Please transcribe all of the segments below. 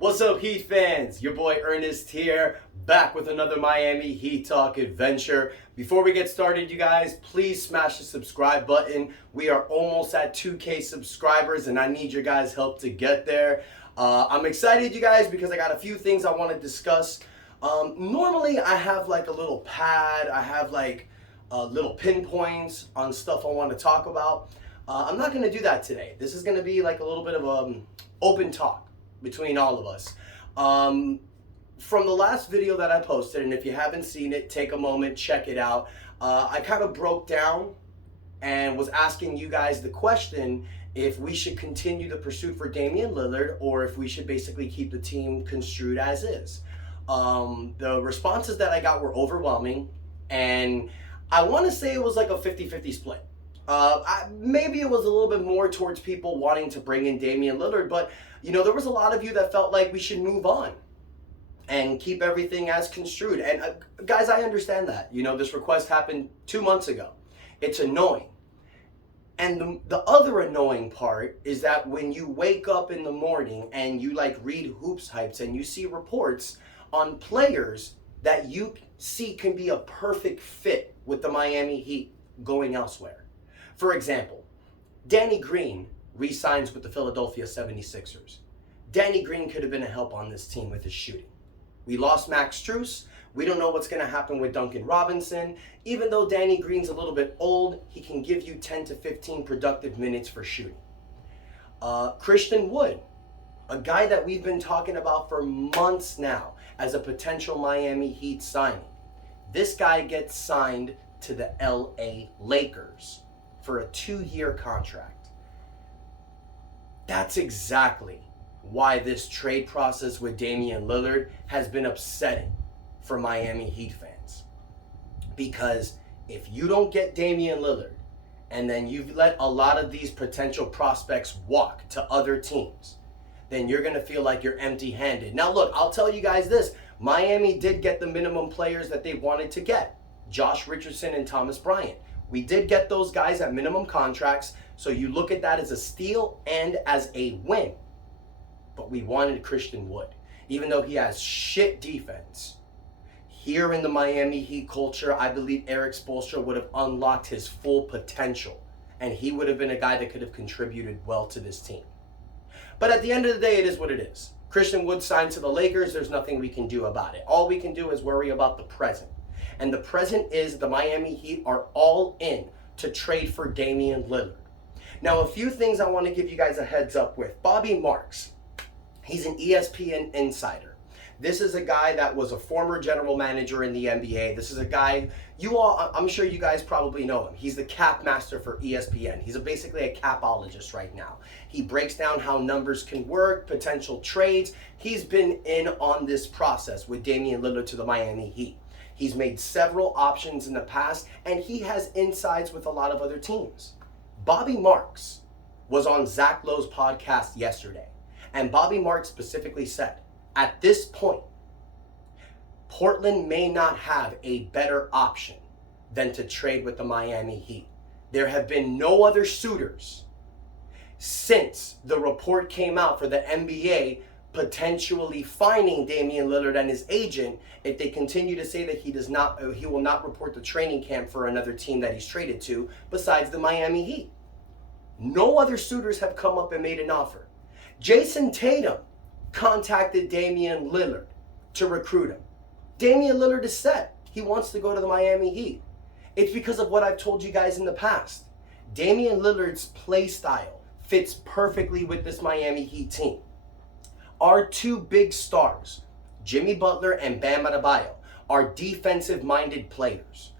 What's up, Heat fans? Your boy Ernest here, back with another Miami Heat Talk adventure. Before we get started, you guys, please smash the subscribe button. We are almost at 2K subscribers, and I need your guys' help to get there. I'm excited, you guys, because I got a few things I want to discuss. Normally, I have like a little pad. I have like little pinpoints on stuff I want to talk about. I'm not going to do that today. This is going to be like a little bit of open talk between all of us. From the last video that I posted, and if you haven't seen it, take a moment, check it out. I kind of broke down and was asking you guys the question if we should continue the pursuit for Damian Lillard or if we should basically keep the team construed as is. The responses that I got were overwhelming, and I want to say it was like a 50-50 split. Maybe it was a little bit more towards people wanting to bring in Damian Lillard, but you know, there was a lot of you that felt like we should move on and keep everything as construed. And guys, I understand that. You know, this request happened 2 months ago. It's annoying. And the other annoying part is that when you wake up in the morning and you like read Hoops Hypes and you see reports on players that you see can be a perfect fit with the Miami Heat going elsewhere. For example, Danny Green re-signs with the Philadelphia 76ers. Danny Green could have been a help on this team with his shooting. We lost Max Strus. We don't know what's going to happen with Duncan Robinson. Even though Danny Green's a little bit old, he can give you 10 to 15 productive minutes for shooting. Christian Wood, a guy that we've been talking about for months now as a potential Miami Heat signing. This guy gets signed to the LA Lakers for a 2-year contract. That's exactly why this trade process with Damian Lillard has been upsetting for Miami Heat fans. Because if you don't get Damian Lillard, and then you've let a lot of these potential prospects walk to other teams, then you're going to feel like you're empty-handed. Now look, I'll tell you guys this. Miami did get the minimum players that they wanted to get. Josh Richardson and Thomas Bryant. We did get those guys at minimum contracts, so you look at that as a steal and as a win. But we wanted Christian Wood, even though he has shit defense. Here in the Miami Heat culture, I believe Eric Spoelstra would have unlocked his full potential, and he would have been a guy that could have contributed well to this team. But at the end of the day, it is what it is. Christian Wood signed to the Lakers. There's nothing we can do about it. All we can do is worry about the present. And the present is the Miami Heat are all in to trade for Damian Lillard. Now, a few things I want to give you guys a heads up with. Bobby Marks, he's an ESPN insider. This is a guy that was a former general manager in the NBA. This is a guy, I'm sure you guys probably know him. He's the cap master for ESPN. He's basically a capologist right now. He breaks down how numbers can work, potential trades. He's been in on this process with Damian Lillard to the Miami Heat. He's made several options in the past, and he has insights with a lot of other teams. Bobby Marks was on Zach Lowe's podcast yesterday, and Bobby Marks specifically said, at this point, Portland may not have a better option than to trade with the Miami Heat. There have been no other suitors since the report came out for the NBA potentially fining Damian Lillard and his agent if they continue to say that he will not report to training camp for another team that he's traded to besides the Miami Heat. No other suitors have come up and made an offer. Jason Tatum contacted Damian Lillard to recruit him. Damian Lillard is set. He wants to go to the Miami Heat. It's because of what I've told you guys in the past. Damian Lillard's play style fits perfectly with this Miami Heat team. Our two big stars, Jimmy Butler and Bam Adebayo, are defensive-minded players.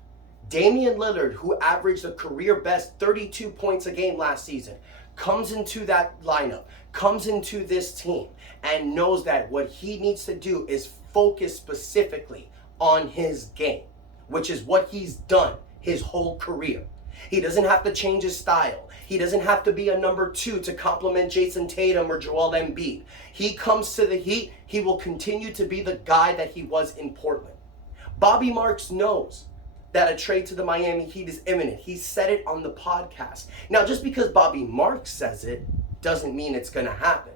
Damian Lillard, who averaged a career-best 32 points a game last season, comes into that lineup, comes into this team, and knows that what he needs to do is focus specifically on his game, which is what he's done his whole career. He doesn't have to change his style. He doesn't have to be a number 2 to complement Jason Tatum or Joel Embiid. He comes to the Heat, he will continue to be the guy that he was in Portland. Bobby Marks knows that a trade to the Miami Heat is imminent. He said it on the podcast. Now, just because Bobby Marks says it doesn't mean it's going to happen.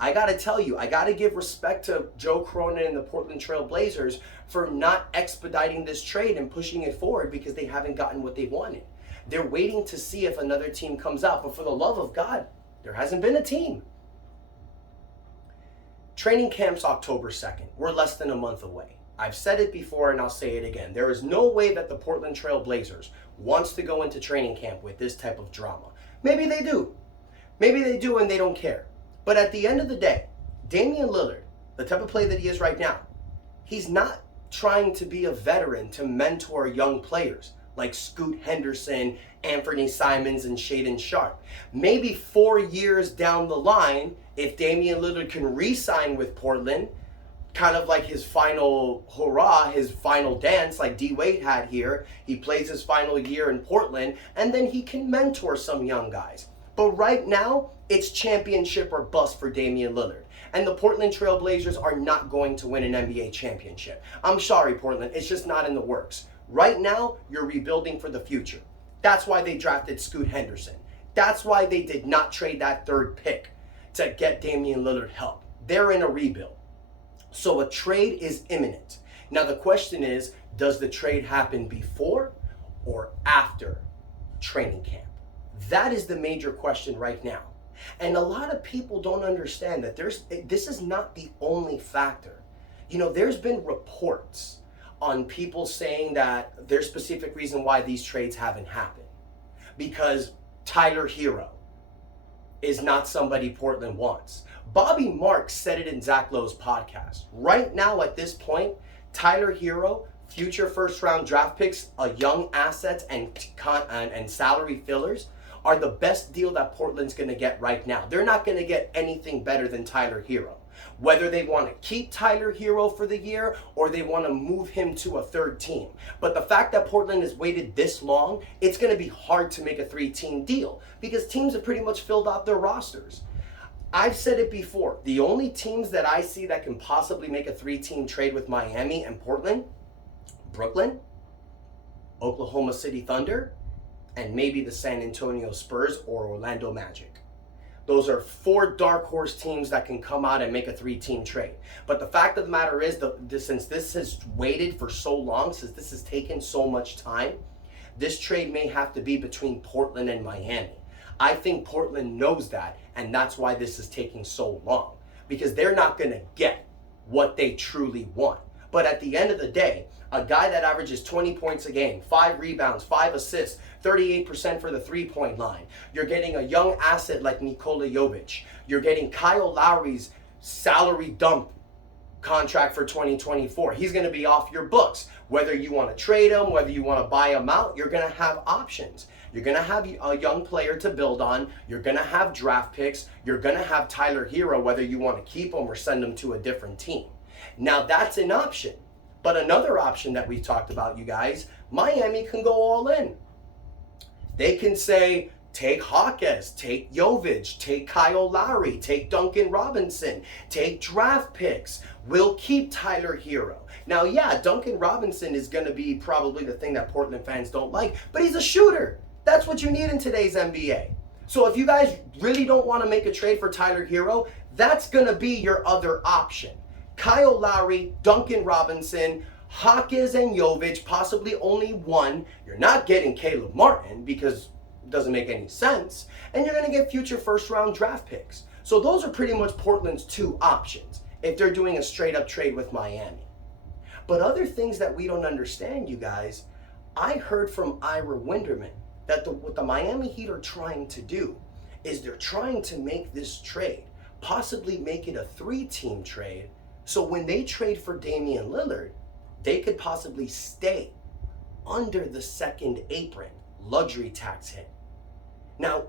I got to tell you, I got to give respect to Joe Cronin and the Portland Trail Blazers for not expediting this trade and pushing it forward because they haven't gotten what they wanted. They're waiting to see if another team comes out. But for the love of God, there hasn't been a team. Training camp's October 2nd. We're less than a month away. I've said it before and I'll say it again. There is no way that the Portland Trail Blazers wants to go into training camp with this type of drama. Maybe they do. Maybe they do and they don't care. But at the end of the day, Damian Lillard, the type of player that he is right now, he's not trying to be a veteran to mentor young players like Scoot Henderson, Anthony Simons, and Shaedon Sharpe. Maybe 4 years down the line, if Damian Lillard can re-sign with Portland, kind of like his final hurrah, his final dance like D-Wade had here, he plays his final year in Portland, and then he can mentor some young guys. But right now, it's championship or bust for Damian Lillard. And the Portland Trail Blazers are not going to win an NBA championship. I'm sorry, Portland. It's just not in the works. Right now, you're rebuilding for the future. That's why they drafted Scoot Henderson. That's why they did not trade that third pick to get Damian Lillard help. They're in a rebuild. So a trade is imminent. Now the question is, does the trade happen before or after training camp? That is the major question right now. And a lot of people don't understand that this is not the only factor. You know, there's been reports on people saying that there's specific reason why these trades haven't happened. Because Tyler Herro is not somebody Portland wants. Bobby Marks said it in Zach Lowe's podcast. Right now at this point, Tyler Herro, future first round draft picks, young assets and salary fillers are the best deal that Portland's going to get right now. They're not going to get anything better than Tyler Herro. Whether they want to keep Tyler Herro for the year or they want to move him to a third team. But the fact that Portland has waited this long, it's going to be hard to make a 3-team deal because teams have pretty much filled out their rosters. I've said it before. The only teams that I see that can possibly make a 3-team trade with Miami and Portland, Brooklyn, Oklahoma City Thunder, and maybe the San Antonio Spurs or Orlando Magic. Those are 4 dark horse teams that can come out and make a 3-team trade. But the fact of the matter is, since this has waited for so long, since this has taken so much time, this trade may have to be between Portland and Miami. I think Portland knows that, and that's why this is taking so long. Because they're not going to get what they truly want. But at the end of the day, a guy that averages 20 points a game, 5 rebounds, 5 assists, 38% for the 3-point line. You're getting a young asset like Nikola Jovic. You're getting Kyle Lowry's salary dump contract for 2024. He's going to be off your books. Whether you want to trade him, whether you want to buy him out, you're going to have options. You're going to have a young player to build on. You're going to have draft picks. You're going to have Tyler Herro, whether you want to keep him or send him to a different team. Now that's an option. But another option that we talked about, you guys, Miami can go all in. They can say, take Hawkes, take Jovic, take Kyle Lowry, take Duncan Robinson, take draft picks. We'll keep Tyler Herro. Now, yeah, Duncan Robinson is going to be probably the thing that Portland fans don't like, but he's a shooter. That's what you need in today's NBA. So if you guys really don't want to make a trade for Tyler Herro, that's going to be your other option. Kyle Lowry, Duncan Robinson, Hawkes and Jovic, possibly only one. You're not getting Caleb Martin because it doesn't make any sense. And you're going to get future first-round draft picks. So those are pretty much Portland's 2 options if they're doing a straight-up trade with Miami. But other things that we don't understand, you guys, I heard from Ira Winderman that what the Miami Heat are trying to do is they're trying to make this trade, possibly make it a 3-team trade. So when they trade for Damian Lillard, they could possibly stay under the second apron luxury tax hit. Now,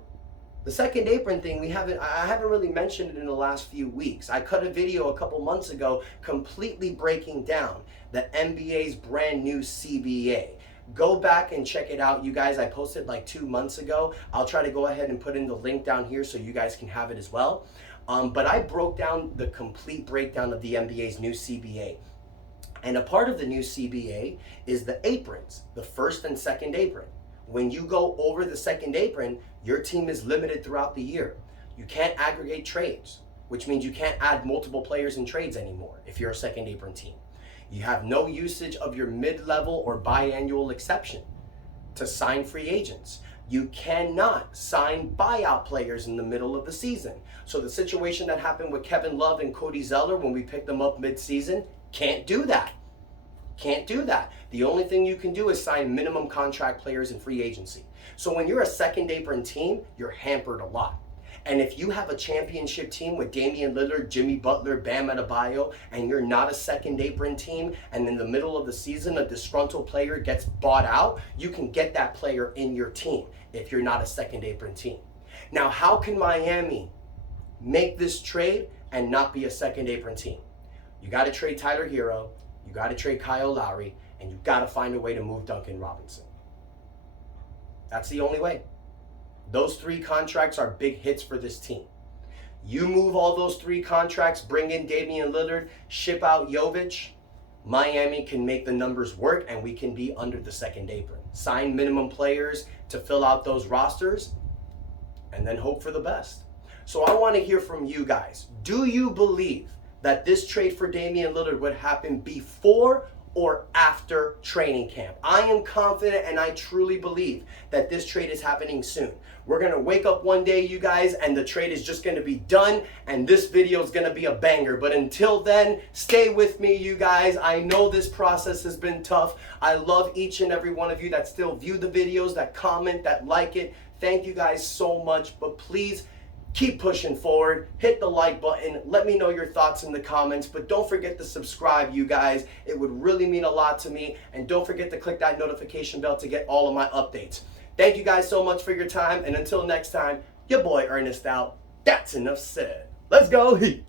the second apron thing, I haven't really mentioned it in the last few weeks. I cut a video a couple months ago completely breaking down the NBA's brand new CBA. Go back and check it out, you guys. I posted like 2 months ago. I'll try to go ahead and put in the link down here so you guys can have it as well. But I broke down the complete breakdown of the NBA's new CBA. And a part of the new CBA is the aprons, the first and second apron. When you go over the second apron, your team is limited throughout the year. You can't aggregate trades. which means you can't add multiple players in trades anymore if you're a second apron team. You have no usage of your mid-level or biannual exception to sign free agents. You cannot sign buyout players in the middle of the season. So the situation that happened with Kevin Love and Cody Zeller when we picked them up mid-season, can't do that. Can't do that. The only thing you can do is sign minimum contract players in free agency. So when you're a second apron team, you're hampered a lot. And if you have a championship team with Damian Lillard, Jimmy Butler, Bam Adebayo, and you're not a second apron team, and in the middle of the season a disgruntled player gets bought out, you can get that player in your team if you're not a second apron team. Now, how can Miami make this trade and not be a second apron team? You got to trade Tyler Herro, you got to trade Kyle Lowry, and you got to find a way to move Duncan Robinson. That's the only way. Those 3 contracts are big hits for this team. You move all those 3 contracts, bring in Damian Lillard, ship out Jovic, Miami can make the numbers work and we can be under the second apron. Sign minimum players to fill out those rosters and then hope for the best. So I want to hear from you guys. Do you believe that this trade for Damian Lillard would happen before or after training camp? I am confident and I truly believe that this trade is happening soon. We're going to wake up one day, you guys, and the trade is just going to be done and this video is going to be a banger. But until then, stay with me, you guys. I know this process has been tough. I love each and every one of you that still view the videos, that comment, that like it. Thank you guys so much, but please keep pushing forward. Hit the like button. Let me know your thoughts in the comments, but don't forget to subscribe, you guys. It would really mean a lot to me. And don't forget to click that notification bell to get all of my updates. Thank you guys so much for your time. And until next time, your boy Ernest out. That's enough said. Let's go Heat.